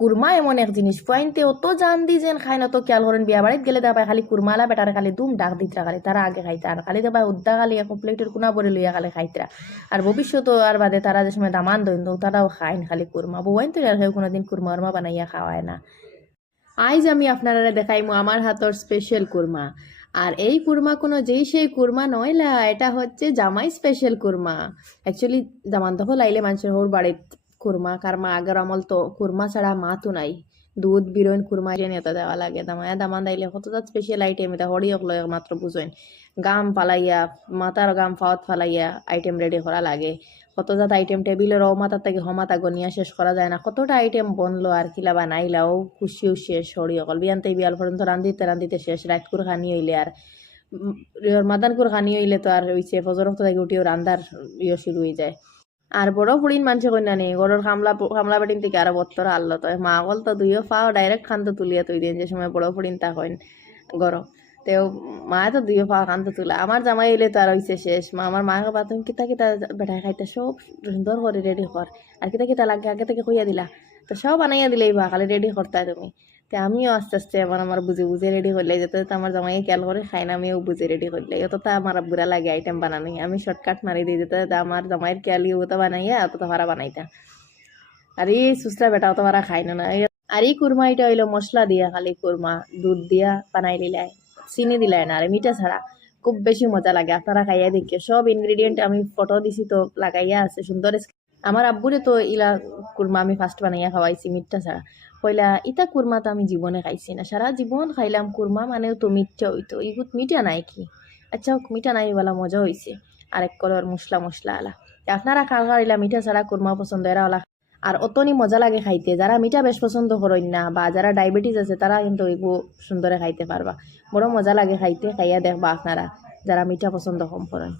কুরমা এমন এক জিনিস পয়েন্টে অত জান দি যেন খাই না, তো খেয়াল করেন বিয়া বাড়িতে গেলে দেখায় খালি কুরমালা বেটারে খালি দুম ডাক দিতরা, খালি তারা আগে খাইতা আর খালি দেবা উদ্দা খালি এক প্লেটের কোনা বলে লইয়া খালি খাইতরা। আর ভবিষ্যৎ আর বাদে তারা যে সময় দামান দইন তারাও খাইন খালি কুরমা, বউয়াইন তো আর কেউ কোনোদিন কুরমা উরমা বানাইয়া খাওয়ায় না। আইজ আমি আপনারা দেখাইমু আমার হাতর স্পেশাল কুরমা। আর এই কুরমা কোনো যেই সেই কুরমা নয়লা, এটা হচ্ছে জামাই স্পেশাল কুরমা। অ্যাকচুয়ালি জামান তখন লাইলে মানুষের হোর বাড়িত কুরমা কারমা আগের আমল তো কুরমা ছাড়া মা তো নাই, দুধ বিরোইন কুরমা জেনে এটা দেওয়া লাগে। দামায়া দামান দাইলে কতটা স্পেশাল আইটেম, এটা হরিয়ক লয় মাত্র বুঝেন। গাম ফালাইয়া মাথার গাম ফাওয়াত ফালাইয়া আইটেম রেডি করা লাগে। কতজাত আইটেম টেবিলের মাথার থেকে হমাতা গনিয়া শেষ করা যায় না, কতটা আইটেম বনলো আর কিলা বানাইলাও খুশিও শেষ হরি অকল বিয়ানতে বিয়াল পর্যন্ত রান্ধিতে রান্ধিতে শেষ রাত করে খানি হইলে আর মাদান করে খানি হইলে তো আর হইছে ফজর থেকে উঠিও রান্ধার শুরু হয়ে যায়। আর বড় ফুড়িন মানুষে কন্যা নেই গরুর খামলা বেটিন থেকে আরো বত্তর আল্লো তো মা গল তো দুইও পাও ডাইরেক্ট খান্ত তুলিয়া তুই দিন যে সময় বড় ফুড়িন তা হইন গরম তেও মা তো দুইও পাও খান্ত তুলা। আমার জামাই এলে তো আর হইছে শেষ, মা আমার মাকে বাথরুম কিতা কিতা বেটায় খাইতে সব সুন্দর করে রেডি কর, আর কিতা কিতা লাগে আগে থেকে কইয়া দিলা তো সব বানাইয়া দিলেই বা খালি রেডি করতাই তুমি। তো আমিও আস্তে আস্তে আমার বুঝে বুঝে রেডি করলে যেতে আমার জামাই খেয়াল করে খাই না, আমিও বুঝে রেডি করলে অত তা আমার বুড়া লাগে আইটেম বানানি, আমি শর্টকাট মারি দিয়ে যেতে আমার জামাইয়ের খেয়ালি ওটা বানাইয়া অত ভাড়া বানাইতা। আর এই সুসরা বেটা অত ভাড়া খাই না। আর এই কুরমা এটা হইলো মশলা দিয়া খালি কুরমা দুধ দিয়া বানাই দিলাই, চিনি দিলাই না আর মিঠা ছাড়া, খুব বেশি মজা লাগে। আপনারা খাইয়া দেখিও, সব ইনগ্রিডিয়েন্ট আমি ফটো দিছি তো লাগাইয়া আছে সুন্দর। আমার আব্বুরে তো ইলা কুরমা আমি ফার্স্ট বানাইয়া খাওয়াইছি মিঠা ছাড়া। কইলা ইতা কুরমা তো আমি জীবনে খাইছি না, সারা জীবন খাইলাম কুরমা মানেও তো মিঠা হইতো, ইগুত মিঠা নাই কি? আচ্ছা মিঠা নাই বলা মজা হয়েছে আর এক কলর মশলা মশলা আলা। আপনারা খাইলা মিঠা ছাড়া কুরমা পছন্দ এরা ওলা আর অতনি মজা লাগে খাইতে। যারা মিঠা বেশ পছন্দ করেন না বা যারা ডায়াবেটিস আছে তারা কিন্তু এগু সুন্দরে খাইতে পারবা, বড় মজা লাগে খাইতে, খাইয়া দেখবা আপনারা যারা মিঠা পছন্দ কম করেন।